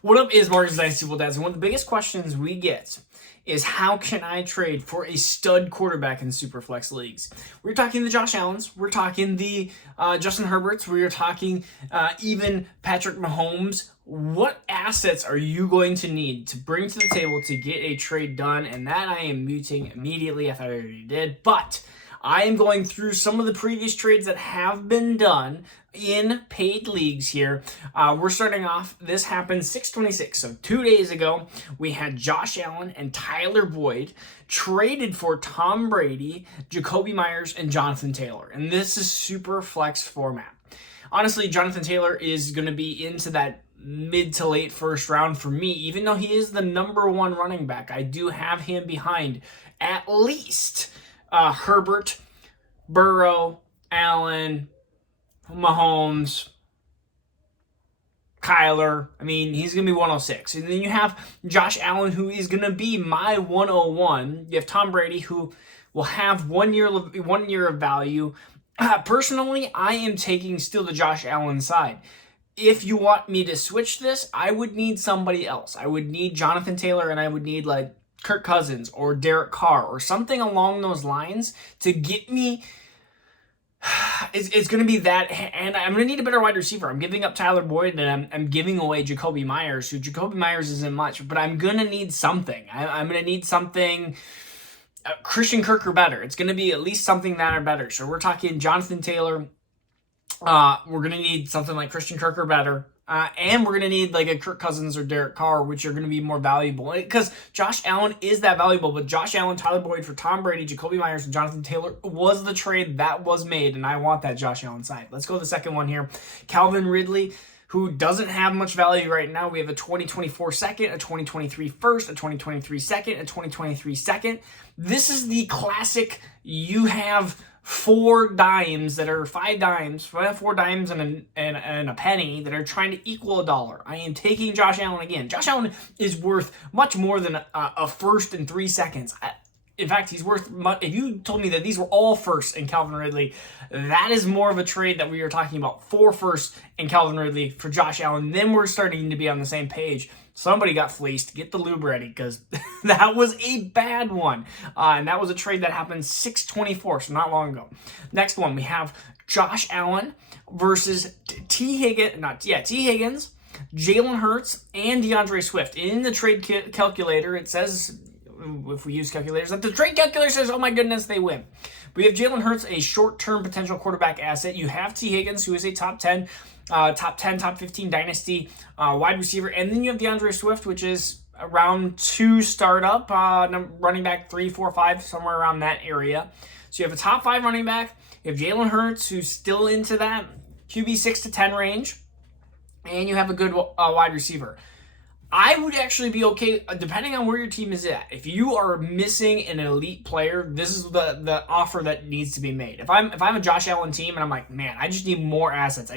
What up is Marcus Dynasty Fun, and one of the biggest questions we get is how can I trade for a stud quarterback in Superflex leagues? We're talking the Josh Allens, we're talking the Justin Herberts, we're talking even Patrick Mahomes. What assets are you going to need to bring to the table to get a trade done? And that I am muting immediately. I thought I already did, but I am going through some of the previous trades that have been done in paid leagues here. We're starting off, this happened 6/26, so 2 days ago. We had Josh Allen and Tyler Boyd traded for Tom Brady, Jacoby Myers, and Jonathan Taylor. And this is super flex format. Honestly, Jonathan Taylor is going to be into that mid to late first round for me. Even though he is the number one running back, I do have him behind at least Herbert, Burrow, Allen, Mahomes, Kyler. I mean, he's going to be 106. And then you have Josh Allen, who is going to be my 101. You have Tom Brady, who will have 1 year of value. Personally, I am taking still the Josh Allen side. If you want me to switch this, I would need somebody else. I would need Jonathan Taylor, and I would need like Kirk Cousins or Derek Carr or something along those lines to get me. It's going to be that, and I'm going to need a better wide receiver. I'm giving up Tyler Boyd, and I'm giving away Jacoby Myers, who Jacoby Myers isn't much, but I'm going to need something. I'm going to need something Christian Kirk or better. It's going to be at least something that or better. So we're talking Jonathan Taylor. We're going to need something like Christian Kirk or better. And we're going to need like a Kirk Cousins or Derek Carr, which are going to be more valuable. Because Josh Allen is that valuable, but Josh Allen, Tyler Boyd for Tom Brady, Jacoby Myers, and Jonathan Taylor was the trade that was made, and I want that Josh Allen side. Let's go to the second one here. Calvin Ridley, who doesn't have much value right now. We have a 2024 second, a 2023 first, a 2023 second, a 2023 second. This is the classic, you have 4 dimes that are 5 dimes, 4 dimes and a penny that are trying to equal $1. I am taking Josh Allen again. Josh Allen is worth much more than a first and 3 seconds. In fact, he's worth much. If you told me that these were all firsts in Calvin Ridley, that is more of a trade that we are talking about. 4 firsts in Calvin Ridley for Josh Allen. Then we're starting to be on the same page. Somebody got fleeced. Get the lube ready, because that was a bad one. And that was a trade that happened 6/24, so not long ago. Next one, we have Josh Allen versus T. Higgins, Jalen Hurts, and DeAndre Swift. In the trade calculator, it says, if we use calculators, that the trade calculator says, oh my goodness, they win. We have Jalen Hurts, a short-term potential quarterback asset. You have T. Higgins, who is a top 10, top 15 dynasty wide receiver. And then you have DeAndre Swift, which is around 2 startup, running back 3, 4, 5, somewhere around that area. So you have a top 5 running back. You have Jalen Hurts, who's still into that QB 6 to 10 range. And you have a good wide receiver. I would actually be okay, depending on where your team is at. If you are missing an elite player, this is the offer that needs to be made. If I'm a Josh Allen team and I'm like, man, I just need more assets.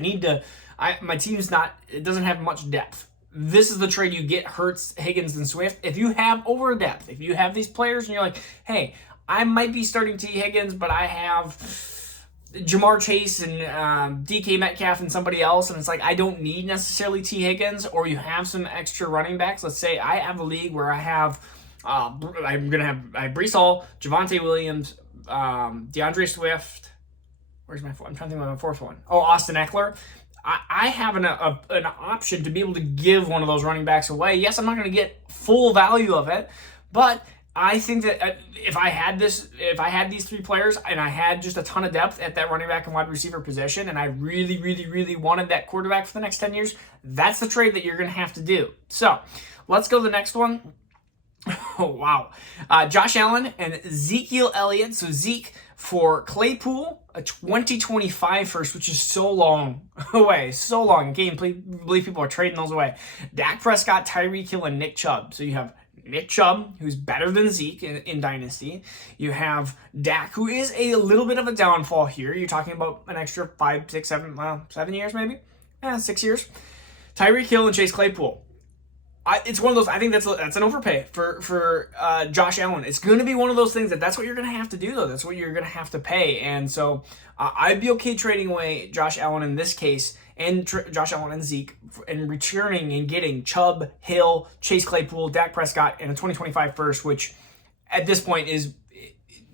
My team's it doesn't have much depth. This is the trade you get: Hurts, Higgins, and Swift. If you have over depth, if you have these players and you're like, hey, I might be starting T. Higgins, but I have Jamar Chase and DK Metcalf and somebody else, and it's like I don't need necessarily T. Higgins, or you have some extra running backs. Let's say I have a league where I have I have Breece Hall, Javonte Williams, DeAndre Swift. Where's my 4th? I'm trying to think of my 4th one. Oh, Austin Eckler. I have an option to be able to give one of those running backs away. Yes, I'm not going to get full value of it, but I think that if I had these 3 players and I had just a ton of depth at that running back and wide receiver position, and I really, really, really wanted that quarterback for the next 10 years, that's the trade that you're going to have to do. So let's go to the next one. Oh, wow. Josh Allen and Ezekiel Elliott. So Zeke for Claypool, a 2025 first, which is so long away. So long. I can't believe people are trading those away. Dak Prescott, Tyreek Hill, and Nick Chubb. So you have Nick Chubb, who's better than Zeke in Dynasty. You have Dak, who is a little bit of a downfall here. You're talking about an extra 5, 6, 7 years maybe? 6 years. Tyreek Hill and Chase Claypool. It's one of those, I think that's an overpay for Josh Allen. It's going to be one of those things that's what you're going to have to do, though. That's what you're going to have to pay. And so I'd be okay trading away Josh Allen in this case and Josh Allen and Zeke, and returning and getting Chubb, Hill, Chase Claypool, Dak Prescott, and a 2025 first, which at this point is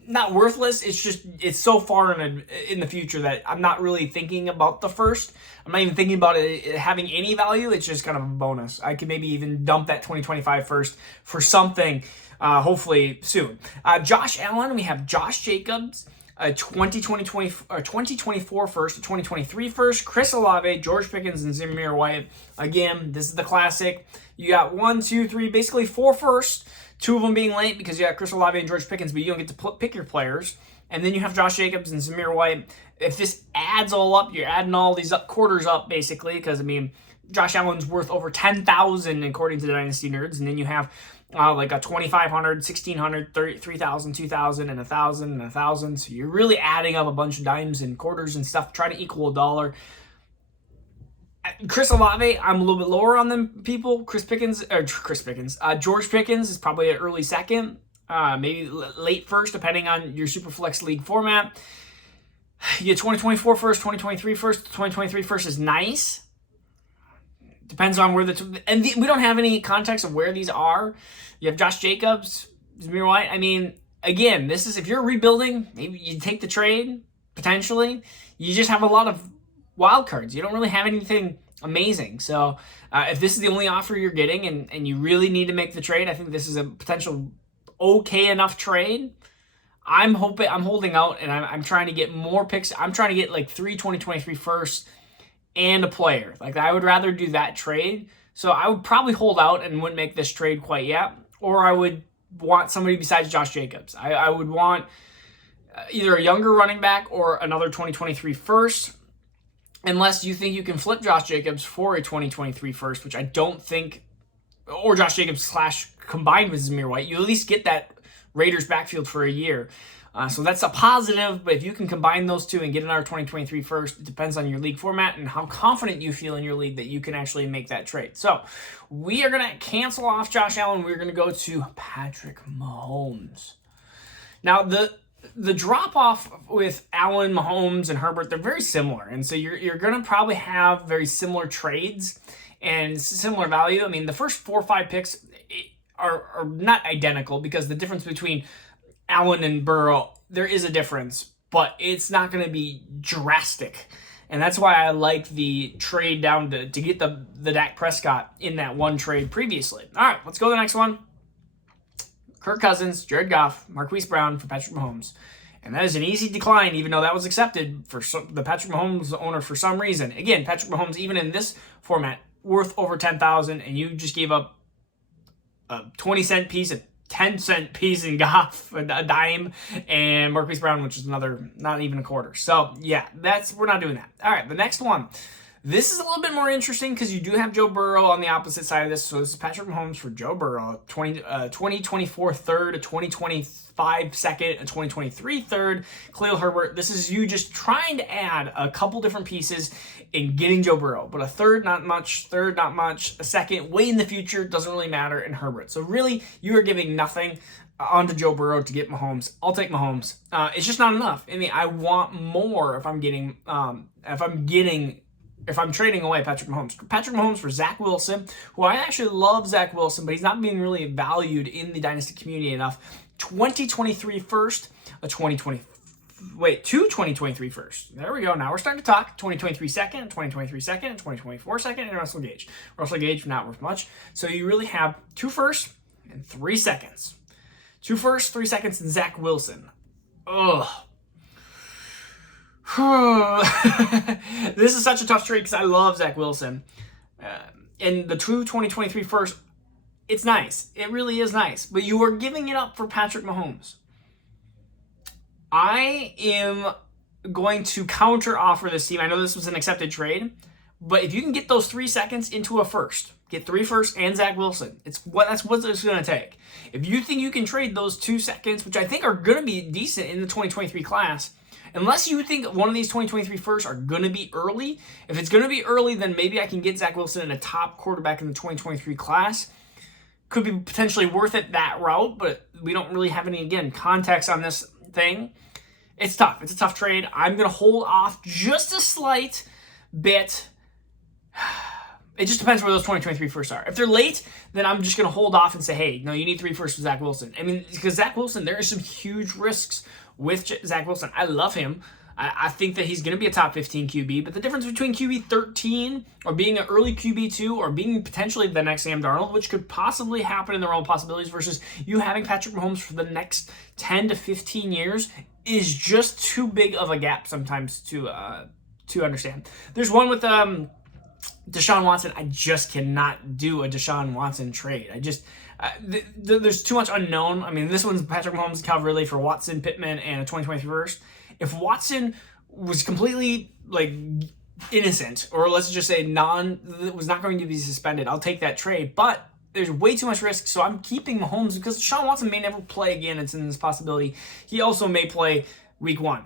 not worthless. It's just, it's so far in the future that I'm not really thinking about the first. I'm not even thinking about it having any value. It's just kind of a bonus. I could maybe even dump that 2025 first for something, hopefully soon. Josh Allen, we have Josh Jacobs, a 2024 first, a 2023 first, Chris Olave, George Pickens, and Zamir White. Again, this is the classic. You got 1, 2, 3, basically 4 firsts. 2 of them being late because you got Chris Olave and George Pickens, but you don't get to pick your players. And then you have Josh Jacobs and Zamir White. If this adds all up, you're adding all these quarters up, basically, because, I mean, Josh Allen's worth over 10,000 according to the Dynasty Nerds. And then you have like a 2,500, 1,600, 3,000, 2,000, and 1,000, and 1,000. So you're really adding up a bunch of dimes and quarters and stuff, trying to equal $1. Chris Olave, I'm a little bit lower on them people. George Pickens is probably an early second, maybe late first, depending on your Superflex league format. You get 2024 first, 2023 first. 2023 first is nice. Depends on where we don't have any context of where these are. You have Josh Jacobs, Zamir White. I mean, again, this is, if you're rebuilding, maybe you take the trade, potentially. You just have a lot of wild cards. You don't really have anything amazing. So if this is the only offer you're getting and you really need to make the trade, I think this is a potential okay enough trade. I'm holding out, and I'm trying to get more picks. I'm trying to get like 3 2023 firsts and a player. Like, I would rather do that trade. So I would probably hold out and wouldn't make this trade quite yet. Or I would want somebody besides Josh Jacobs. I would want either a younger running back or another 2023 first. Unless you think you can flip Josh Jacobs for a 2023 first, which I don't think, or Josh Jacobs / combined with Zamir White, you at least get that Raiders backfield for a year. So that's a positive, but if you can combine those two and get another 2023 first, it depends on your league format and how confident you feel in your league that you can actually make that trade. So we are going to cancel off Josh Allen. We're going to go to Patrick Mahomes. Now, the drop-off with Allen, Mahomes, and Herbert, they're very similar. And so you're going to probably have very similar trades and similar value. I mean, the first 4 or 5 picks are not identical because the difference between Allen and Burrow, there is a difference, but it's not going to be drastic. And that's why I like the trade down to get the Dak Prescott in that one trade previously. All right, let's go to the next one. Kirk Cousins, Jared Goff, Marquise Brown for Patrick Mahomes. And that is an easy decline, even though that was accepted for the Patrick Mahomes owner for some reason. Again, Patrick Mahomes, even in this format, worth over 10,000, and you just gave up a 20-cent piece, a 10-cent piece in Goff, a dime, and Marquise Brown, which is another, not even a quarter. So, yeah, we're not doing that. All right, the next one. This is a little bit more interesting because you do have Joe Burrow on the opposite side of this. So this is Patrick Mahomes for Joe Burrow, 2024 third, a 2025 second, a 2023 third. Khalil Herbert, this is you just trying to add a couple different pieces in getting Joe Burrow. But a third, not much. Third, not much. A second, way in the future, doesn't really matter in Herbert. So really, you are giving nothing onto Joe Burrow to get Mahomes. I'll take Mahomes. It's just not enough. I mean, I want more if I'm trading away Patrick Mahomes. Patrick Mahomes for Zach Wilson, who I actually love Zach Wilson, but he's not being really valued in the Dynasty community enough. 2023 first, two 2023 first. There we go. Now we're starting to talk. 2023 second, 2023 second, 2024 second, and Russell Gage. Russell Gage, not worth much. So you really have 2 firsts and 3 seconds. 2 firsts, 3 seconds, and Zach Wilson. Ugh. This is such a tough trade because I love Zach Wilson. And the true 2023 first, it's nice. It really is nice. But you are giving it up for Patrick Mahomes. I am going to counter offer this team. I know this was an accepted trade, but if you can get those 3 seconds into a first, get 3 firsts and Zach Wilson, that's what it's going to take. If you think you can trade those 2 seconds, which I think are going to be decent in the 2023 class, unless you think one of these 2023 firsts are going to be early. If it's going to be early, then maybe I can get Zach Wilson in a top quarterback in the 2023 class. Could be potentially worth it that route, but we don't really have any, again, context on this thing. It's tough. It's a tough trade. I'm going to hold off just a slight bit It just depends where those 2023 firsts are. If they're late, then I'm just going to hold off and say, hey, no, you need 3 firsts with Zach Wilson. I mean, because Zach Wilson, there are some huge risks with Zach Wilson. I love him. I think that he's going to be a top 15 QB, but the difference between QB 13 or being an early QB 2 or being potentially the next Sam Darnold, which could possibly happen in the realm of possibilities, versus you having Patrick Mahomes for the next 10 to 15 years is just too big of a gap sometimes to understand. There's one with Deshaun Watson. I just cannot do a Deshaun Watson trade. There's too much unknown. I mean, this one's Patrick Mahomes, Calvin Ridley for Watson, Pittman, and a 2023 first. If Watson was completely innocent, or let's just say was not going to be suspended, I'll take that trade. But there's way too much risk, so I'm keeping Mahomes because Deshaun Watson may never play again. It's in this possibility. He also may play week 1.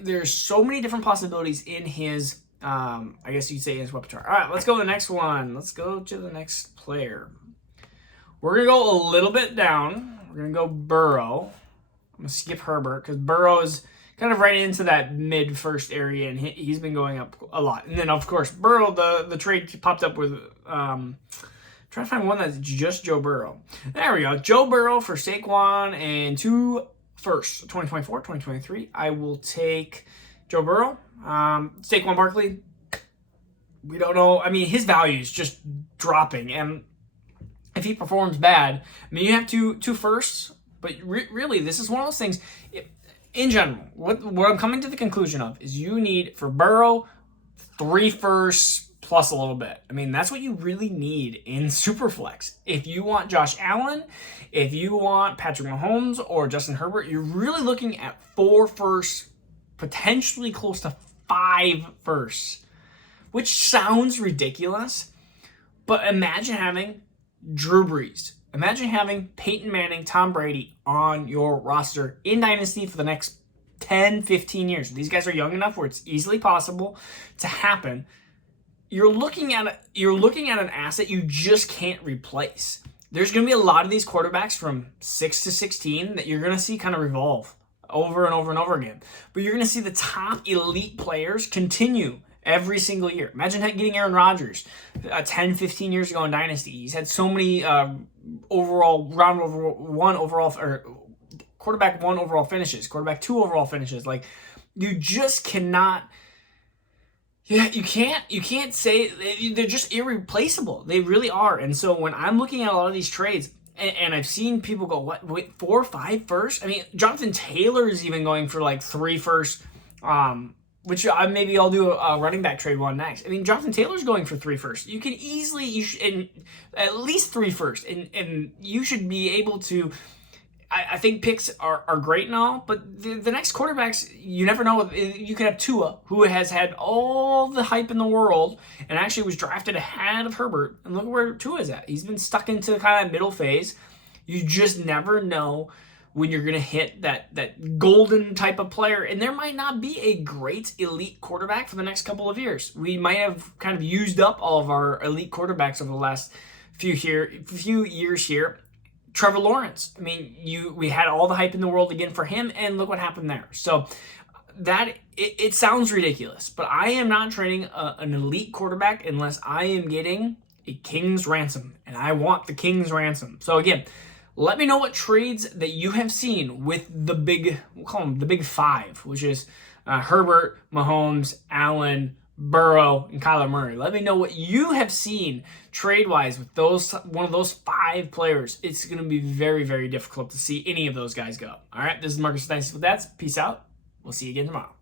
There's so many different possibilities in his, I guess you'd say, his repertoire. All right, let's go to the next one. Let's go to the next player. We're going to go a little bit down. We're going to go Burrow. I'm going to skip Herbert because Burrow is kind of right into that mid-first area, and he's been going up a lot. And then, of course, Burrow, the trade popped up with, trying to find one that's just Joe Burrow. There we go. Joe Burrow for Saquon and 2 firsts, 2024, 2023. I will take Joe Burrow. Saquon Barkley, we don't know. I mean, his value is just dropping, and if he performs bad, I mean, you have two firsts, but really, this is one of those things. In general, what I'm coming to the conclusion of is you need, for Burrow, 3 firsts plus a little bit. I mean, that's what you really need in Superflex. If you want Josh Allen, if you want Patrick Mahomes or Justin Herbert, you're really looking at 4 firsts, potentially close to 5 firsts, which sounds ridiculous, but imagine having Drew Brees. Imagine having Peyton Manning, Tom Brady on your roster in Dynasty for the next 10, 15 years. These guys are young enough where it's easily possible to happen. You're looking at an asset you just can't replace. There's going to be a lot of these quarterbacks from 6 to 16 that you're going to see kind of revolve over and over and over again. But you're going to see the top elite players continue every single year. Imagine getting Aaron Rodgers 10, 15 years ago in Dynasty. He's had so many quarterback 1 overall finishes, quarterback 2 overall finishes. Like, you just cannot. Yeah, you can't say they're just irreplaceable. They really are. And so when I'm looking at a lot of these trades, and I've seen people go, what, wait, 4 or 5 first? I mean, Jonathan Taylor is even going for 3 first. Which maybe I'll do a running back trade one next. I mean, Jonathan Taylor's going for 3 firsts. You can easily, at least 3 firsts, and you should be able to. I think picks are great and all, but the next quarterbacks, you never know. You could have Tua, who has had all the hype in the world, and actually was drafted ahead of Herbert. And look where Tua is at. He's been stuck into kind of middle phase. You just never know when you're going to hit that golden type of player. And there might not be a great elite quarterback for the next couple of years. We might have kind of used up all of our elite quarterbacks over the last few years here. Trevor Lawrence. I mean, we had all the hype in the world again for him, and look what happened there. So it sounds ridiculous, but I am not trading an elite quarterback unless I am getting a king's ransom, and I want the king's ransom. So again, let me know what trades that you have seen with we'll call them the big 5, which is Herbert, Mahomes, Allen, Burrow, and Kyler Murray. Let me know what you have seen trade-wise with one of those 5 players. It's going to be very, very difficult to see any of those guys go. All right, this is Marcus Dynasty with that. Peace out. We'll see you again tomorrow.